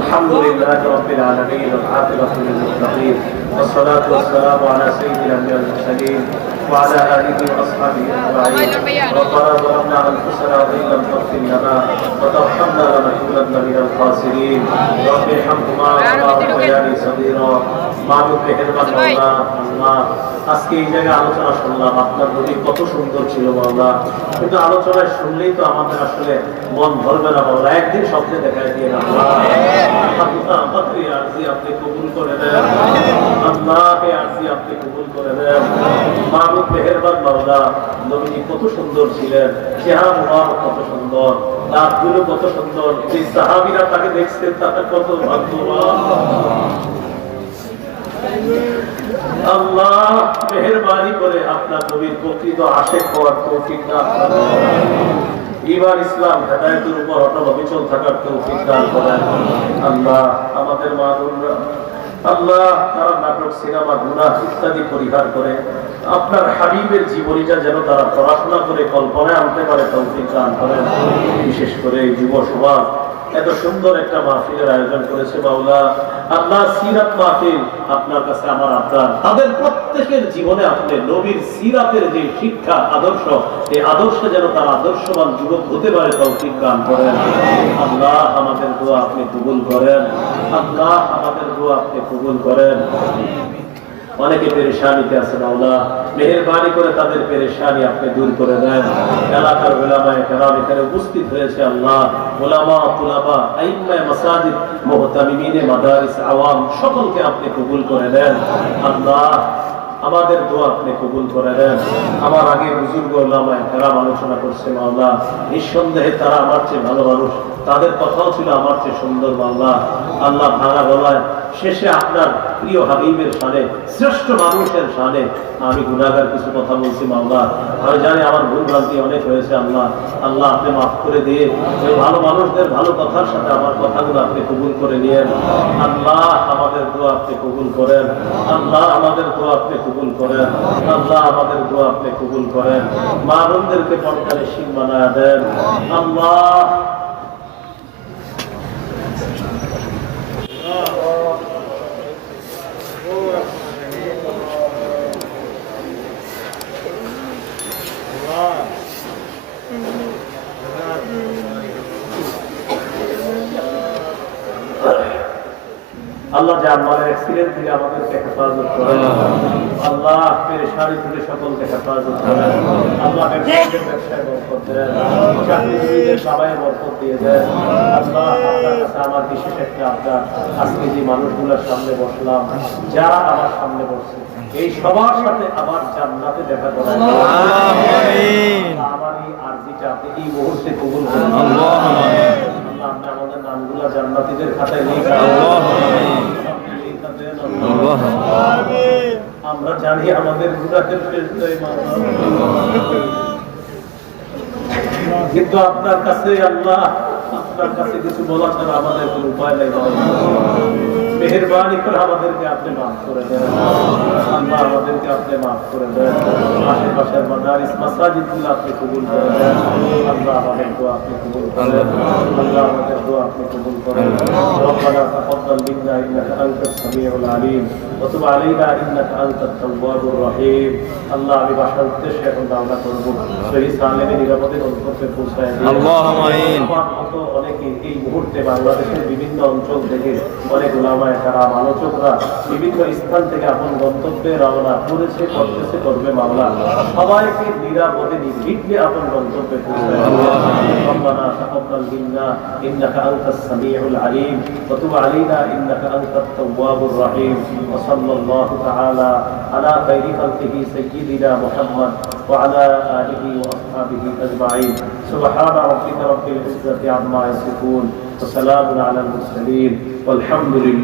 الحمد لله رب العالمين والعاقبة للمتقين والصلاة والسلام على سيد الأنبياء المرسلين وعلى آله وأصحابه أجمعين. ربنا ظلمنا أنفسنا وإن لم تغفر لنا وترحمنا لنكونن من الخاسرين. رب ارحمهما كما আলোচনা শুনলাম আপনার নদী কত সুন্দর ছিল মাওলা কিন্তু আলোচনায় শুনলেই তো আমাদের আসলে মন ভরবে না একদিন স্বপ্নে দেখা দিয়ে না হ্যাঁ। আপনি কবুল করে দেন হ্যাঁ। আপনি কবুল করে দেন মানব মেহেরবান মাওলা নবীজি কত সুন্দর ছিলেন, চেহারা মুবারক কত সুন্দর, দাঁতগুলো কত সুন্দর, যে সাহাবীরা তাকে দেখছেন তাদের কত ভাগ্যবান আল্লাহ মেহরবানি করে আপনার নবীর প্রকৃত আশেক হওয়ার তৌফিক ইমান ইসলাম, হেদায়তের উপর অটল অবিচল থাকার দান করেন। আল্লাহ আমাদের মা আল্লাহ তারা নাটক, সিনেমা, গুণা ইত্যাদি পরিহার করে আপনার হাবিবের জীবনীটা যেন তারা পড়াশোনা করে, কল্পনায় আনতে পারে, তৌফিক দান করেন। বিশেষ করে যুব সমাজ এত সুন্দর একটা মাহফিলের আয়োজন করেছে বাউলা আল্লাহ সিরাত মাহফিল আপনার কাছে আমার তাদের প্রত্যেকের জীবনে আপনি নবীর সিরাতের যে শিক্ষা, আদর্শ, এই আদর্শে যেন তার আদর্শবান যুবক হতে পারে তৌফিক দান করেন। আল্লাহ আমাদের দোয়া আপনি কবুল করেন। আল্লাহ আমাদের দোয়া আপনি কবুল করেন। অনেকে পেরেশানিতে আছে মাওলা মেহেরবানি করে তাদের পেরেশানি আপনি দূর করে দেন। এলাকার ওলামায়ে কেরাম এখানে উপস্থিত হয়েছে আল্লাহ। ওলামা তুলাবা আইম্মায়ে মাসাজিদ, মুহতামিমিনে, মাদারিস, আওয়াম, সকলকে আপনি কবুল করে দেন। আল্লাহ, আমাদের দোয়া আপনি কবুল করে দেন। আমার আগে বুজুর্গ ওলামায়ে কেরাম আলোচনা করছে মাওলা। নিঃসন্দেহে তারা আমার চেয়ে ভালো মানুষ। তাদের কথাও ছিল আমার চেয়ে সুন্দর বাংলা আল্লাহ ভাঙা গলায় শেষে আপনার প্রিয় হাবিবের সানে শ্রেষ্ঠ মানুষের সানে আমি গুণাগার কিছু কথা বলছি মামলা আমি জানি আমার ভুল ভ্রান্তি অনেক হয়েছে, আল্লাহ। আল্লাহ আপনি মাফ করে দিয়ে ওই ভালো মানুষদের ভালো কথার সাথে আমার কথাগুলো আপনি কবুল করে নিয়েন। আল্লাহ আমাদের দোয়া আপনি কবুল করেন। আল্লাহ আমাদের দোয়া আপনি কবুল করেন। আল্লাহ আমাদের দোয়া আপনি কবুল করেন। মা বোনদেরকে পর্দারে শিব বানায় দেন। আল্লাহ আল্লাহ জানমালের অ্যাক্সিডেন্ট থেকে আমাদেরকে হেফাজত করেন। আল্লাহ। পেরেশানি থেকে সকলকে হেফাজত করেন। আল্লাহ ব্যবসায়ীদের ব্যবসায় বরকত দেন। চাকরিজীবীদের সবাই বরকত দিয়ে দেন। আল্লাহ আপনার কাছে আমার বিশেষ একটা আপনার আজকে যে মানুষগুলোর সামনে বসলাম যারা আমার সামনে বসছে এই সবার সাথে আমার জান্নাতে দেখা করেন আমার এই আরজিটা আপনি এই মুহূর্তে কবুল করুন। আমাদের নামগুলা জান্নাতীদের খাতায়। আমরা জানি আমাদের। কিন্তু আপনার কাছে আল্লাহ আপনার কাছে কিছু বলা ছাড়া আমাদের কোনো উপায় নেই। মেহেরবানি করে আমাদেরকে আপনি মাফ করে দেন আল্লাহ আমাদেরকে আপনি মাফ করে দেন আশেপাশের মাদারিস মাসাজিদগুলো আপনি কবুল করে দেন আল্লাহ আমাদের দোয়া আপনি কবুল করেন আল্লাহ আমাদের দোয়া আপনি কবুল করেন ربنا تقبل منا انك انت السميع العليم وتب علينا انك انت التواب الرحيم আল্লাহ আমি বাসার উদ্দেশ্যে এখন দাওয়া করব সেই সালেমে নিরাপদে অন্তরে পৌঁছায় দিন আল্লাহুম্মা আমিন। আমার মতো অনেকে এই মুহূর্তে বাংলাদেশের বিভিন্ন অঞ্চল থেকে অনেক ওলামায় তারা আলোচকরা বিভিন্ন স্থান থেকে আপন গন্তব্যে রওনা করেছে করতেছে করবে মামলা সবাইকে নিরাপদে নির্বিঘ্নে আপন গন্তব্যে পৌঁছায় ربنا تقبل منا انك انت السميع العليم وتب علينا انك انت التواب الرحيم وصلى الله تعالى على خير خلقه سيدنا محمد وعلى اله واصحابه اجمعين سبحان ربك رب العزه عما يصفون وسلام على المرسلين والحمد لله